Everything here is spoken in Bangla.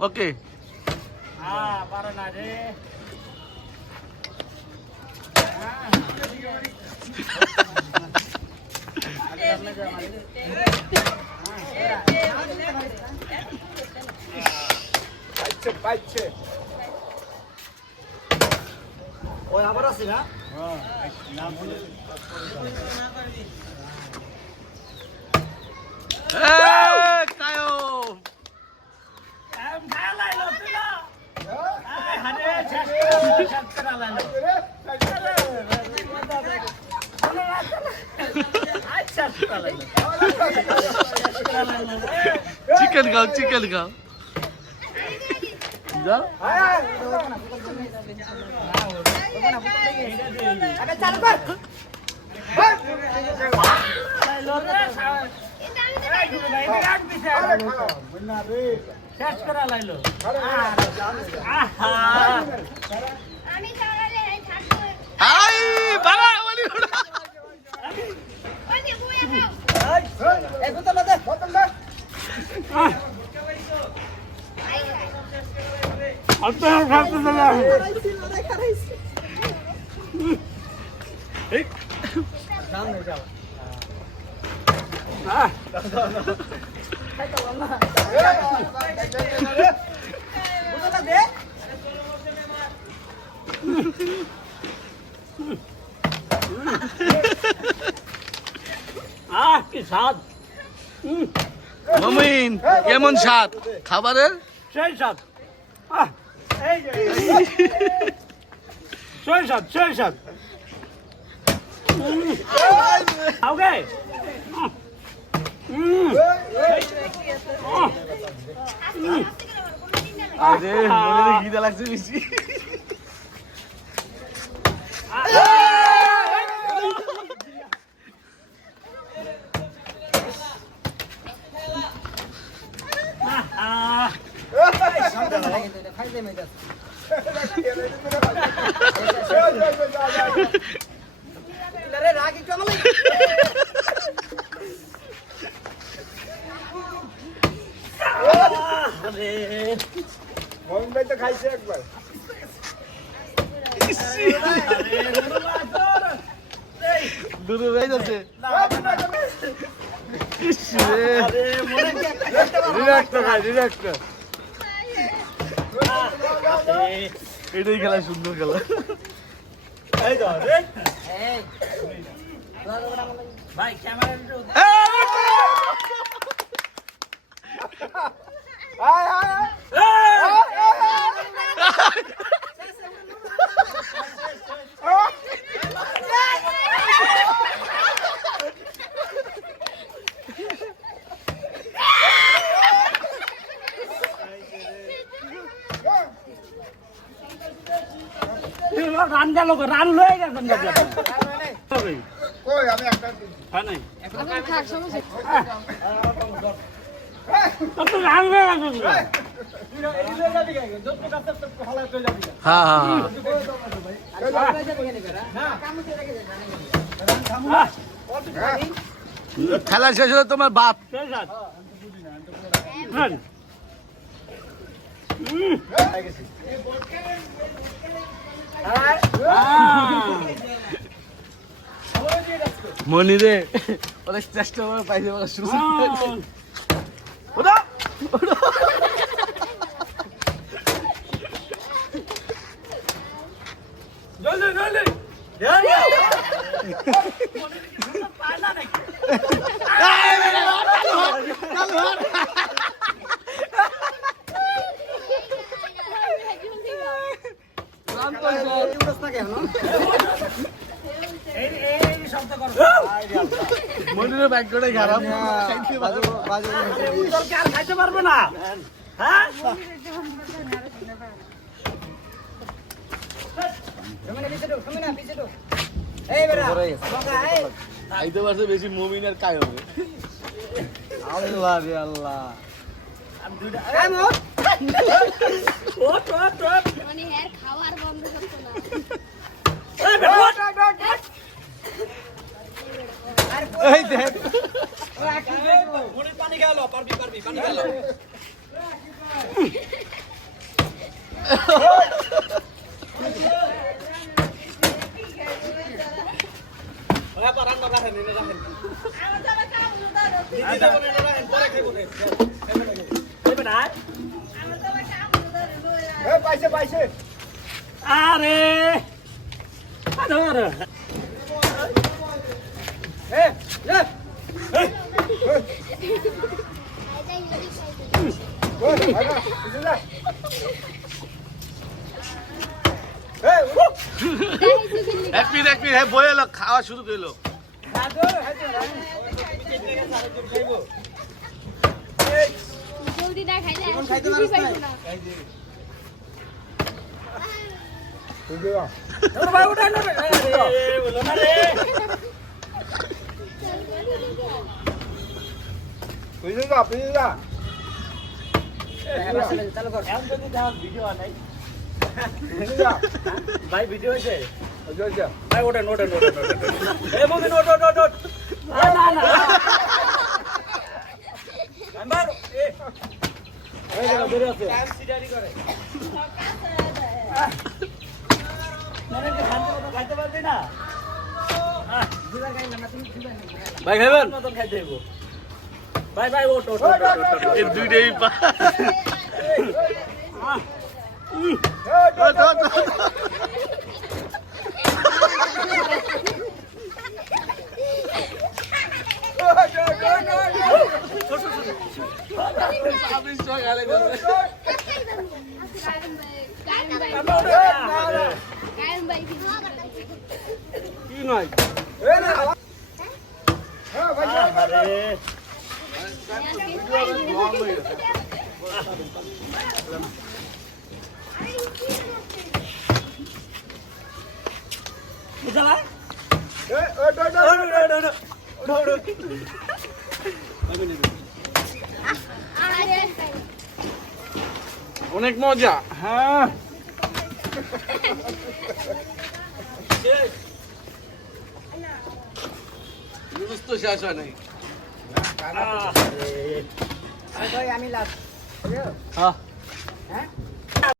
ওকে পারে না রে পাইছে ওই আবার আছে না চিকেন খাও চিকেন খাও যাও শেষ করা লাইলো আই বাবা বলি ওড়া এই বোতল দে বোতল দে আপনার খাতে দিলাম সামনে যাও বোতল দে কি স্বাদ মমিন কেমন স্বাদ খাবারের সেই স্বাদ সেই স্বাদ সেই স্বাদ ওকে আরে মনে খিদে লাগছে বেশি রাগি কেমন মোহন ভাই তো খাইছে একবার দূরে রয়ে যাচ্ছে এটাই খেলা সুন্দর খেলা ভাই ক্যামেরা রান গেল রান লয়ে গেছেন কই আমি একটা হ্যাঁ নাই থাক সমস্যা তো রান লয়ে গেছেন হ্যাঁ হ্যাঁ খেলা শেষ হলে তোমার বাপ সেই স্বাদ মনি রে অনেক চেষ্টা করে পাইছে সুযোগ ওটা জলদি জলদি মনিরের ভাগ্যটাই খারাপ খাইতে পারবে না হ্যাঁ খাইতে পারছে বেশি মুমিন আর কায় হবে আল্লাহ রে আল্লাহ মানে হ্যাঁ খাওয়ার বন্ধ করতো না এই দেখ পানি গেল পারবি পানি গেল পাইছে পাইছে আরে ধর এ এ ওই ভাগা কিছু না এ ও এক মিনিট হ্যাঁ বয়ে এলো খাওয়া শুরু করলো দাদু হাইতে খাইবো জলদি না খাইলে জীবন খাইতে কিছুই পারছ না? পাইবো না। তুই দিবা ধর ভাই ওটা না আরে বলো না রে তুই দিবা চালু কর এমন যদি দাও ভিডিও নাই দিবা ভাই ভিডিও হইছে ওই যা ভাই ওটা নোটা এ মমি নোট না না নাম্বার এ এই দেখো বের আছে টাইম সিডারি করে মানে যে খাইতে পারবে না ভাই খাবেন মতন খাইতে হইব ভাই ভাই ওট এই দুইটাই পা কি নয় এ না হ্যাঁ ভাই আরে বুঝলা এ ওটা অনেক মজা হ্যাঁ নুডলস তো শেষ হয় নাই ভাই আমি লাস্ট হ্যাঁ হ্যাঁ